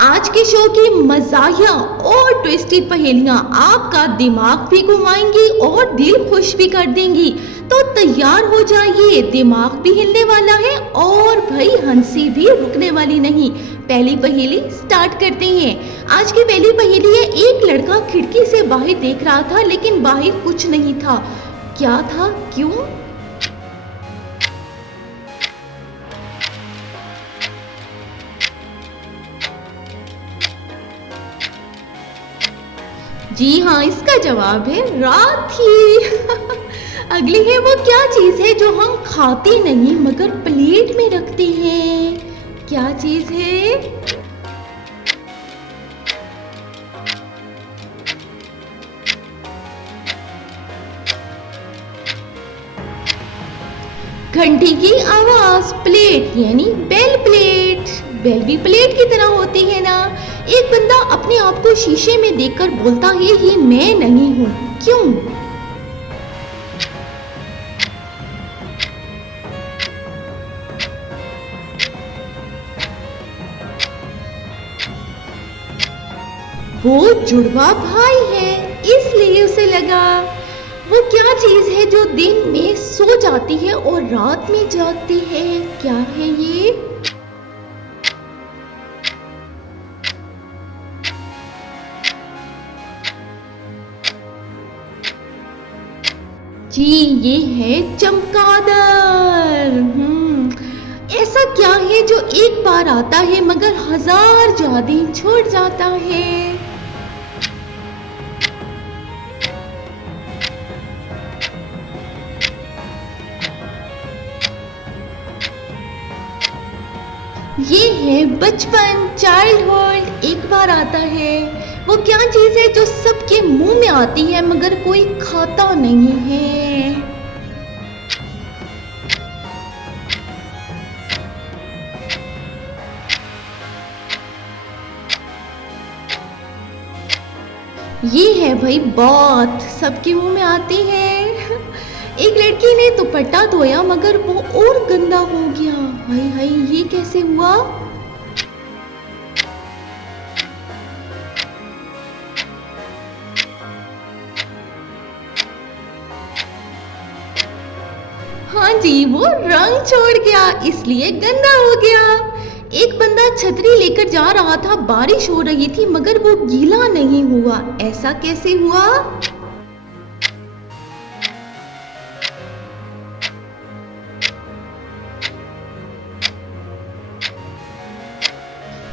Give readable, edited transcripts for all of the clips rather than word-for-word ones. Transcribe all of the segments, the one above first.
आज के शो की मज़ाहिया और ट्विस्टेड पहेलियाँ आपका दिमाग भी घुमाएंगी और दिल खुश भी कर देंगी। तो तैयार हो जाइए, दिमाग भी हिलने वाला है और भाई हंसी भी रुकने वाली नहीं। पहली पहेली स्टार्ट करते हैं। आज की पहली पहेली है, एक लड़का खिड़की से बाहर देख रहा था लेकिन बाहर कुछ नहीं था। क्या था, क्यों? जी हाँ, इसका जवाब है राखी। अगली है, वो क्या चीज़ है जो हम खाते नहीं मगर प्लेट में रखते हैं? क्या चीज़ है? घंटी की आवाज, प्लेट यानी बेल प्लेट। बेल भी प्लेट की तरह होती है ना। एक बंदा अपने आप को शीशे में देखकर बोलता है, ये मैं नहीं हूँ। क्यों? वो जुड़वा भाई है, इसलिए उसे लगा। वो क्या चीज है जो दिन में सो जाती है और रात में जागती है? क्या है ये? जी, ये है चमगादड़। ऐसा क्या है जो एक बार आता है मगर हजार यादें छोड़ जाता है? ये है बचपन, चाइल्डहुड। एक बार आता है। वो क्या चीज़ है जो सबके मुंह में आती है मगर कोई खाता नहीं है? ये है भाई बात, सबके मुंह में आती है। एक लड़की ने दुपट्टा धोया मगर वो और गंदा हो गया। हाय हाय, ये कैसे हुआ? हाँ जी, वो रंग छोड़ गया इसलिए गंदा हो गया। एक बंदा छतरी लेकर जा रहा था, बारिश हो रही थी मगर वो गीला नहीं हुआ। ऐसा कैसे हुआ?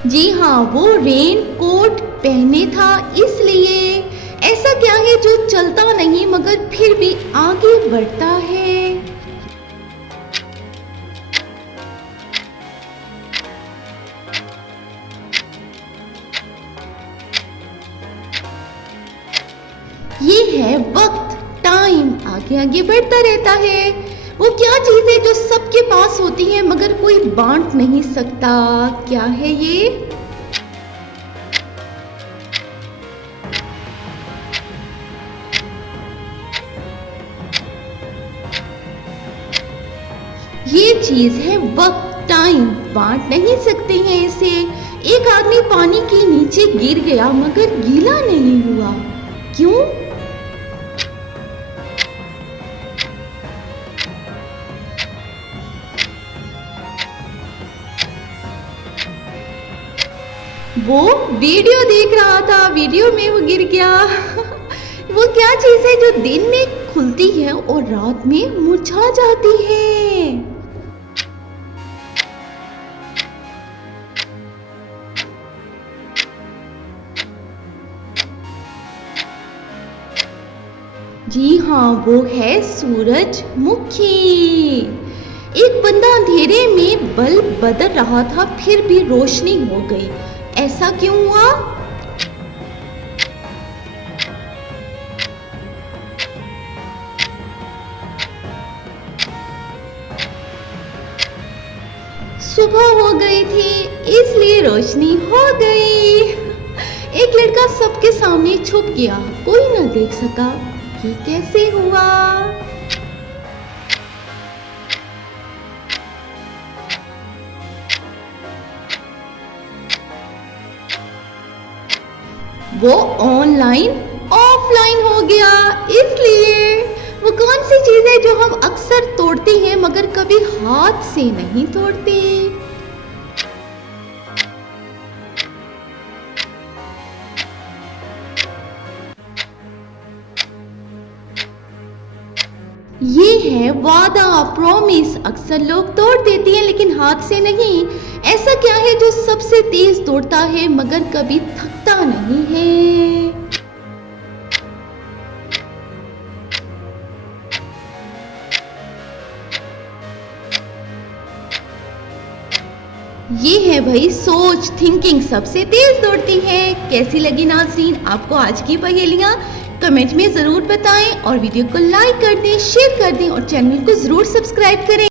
जी हाँ, वो रेन कोट पहने था इसलिए। ऐसा क्या है जो चलता नहीं मगर फिर भी आगे बढ़ता है? ये है वक्त, टाइम आगे आगे बढ़ता रहता है। वो क्या चीज़ है जो सबके पास होती है मगर कोई बांट नहीं सकता? क्या है ये? ये चीज़ है वक्त, टाइम, बांट नहीं सकते हैं इसे। एक आदमी पानी के नीचे गिर गया मगर गीला नहीं हुआ। क्यों? वो वीडियो देख रहा था, वीडियो में वो गिर गया। वो क्या चीज़ है जो दिन में खुलती है और रात में मुरझा जाती है? जी हाँ, वो है सूरजमुखी। एक बंदा अंधेरे में बल्ब बदल रहा था फिर भी रोशनी हो गई। ऐसा क्यों हुआ? सुबह हो गई थी इसलिए रोशनी हो गई। एक लड़का सबके सामने छुप गया, कोई न देख सका। ये कैसे हुआ? वो ऑनलाइन ऑफलाइन हो गया। इसलिए वो कौन सी चीज है जो हम अक्सर तोड़ते हैं मगर कभी हाथ से नहीं तोड़ते? ये है वादा, प्रॉमिस। अक्सर लोग तोड़ देती हैं लेकिन हाथ से नहीं। ऐसा क्या है जो सबसे तेज तोड़ता है मगर कभी थकता नहीं है? ये है भाई सोच, थिंकिंग सबसे तेज दौड़ती है। कैसी लगी नाज़रीन आपको आज की पहेलियाँ? कमेंट में ज़रूर बताएं और वीडियो को लाइक कर दें, शेयर कर दें और चैनल को ज़रूर सब्सक्राइब करें।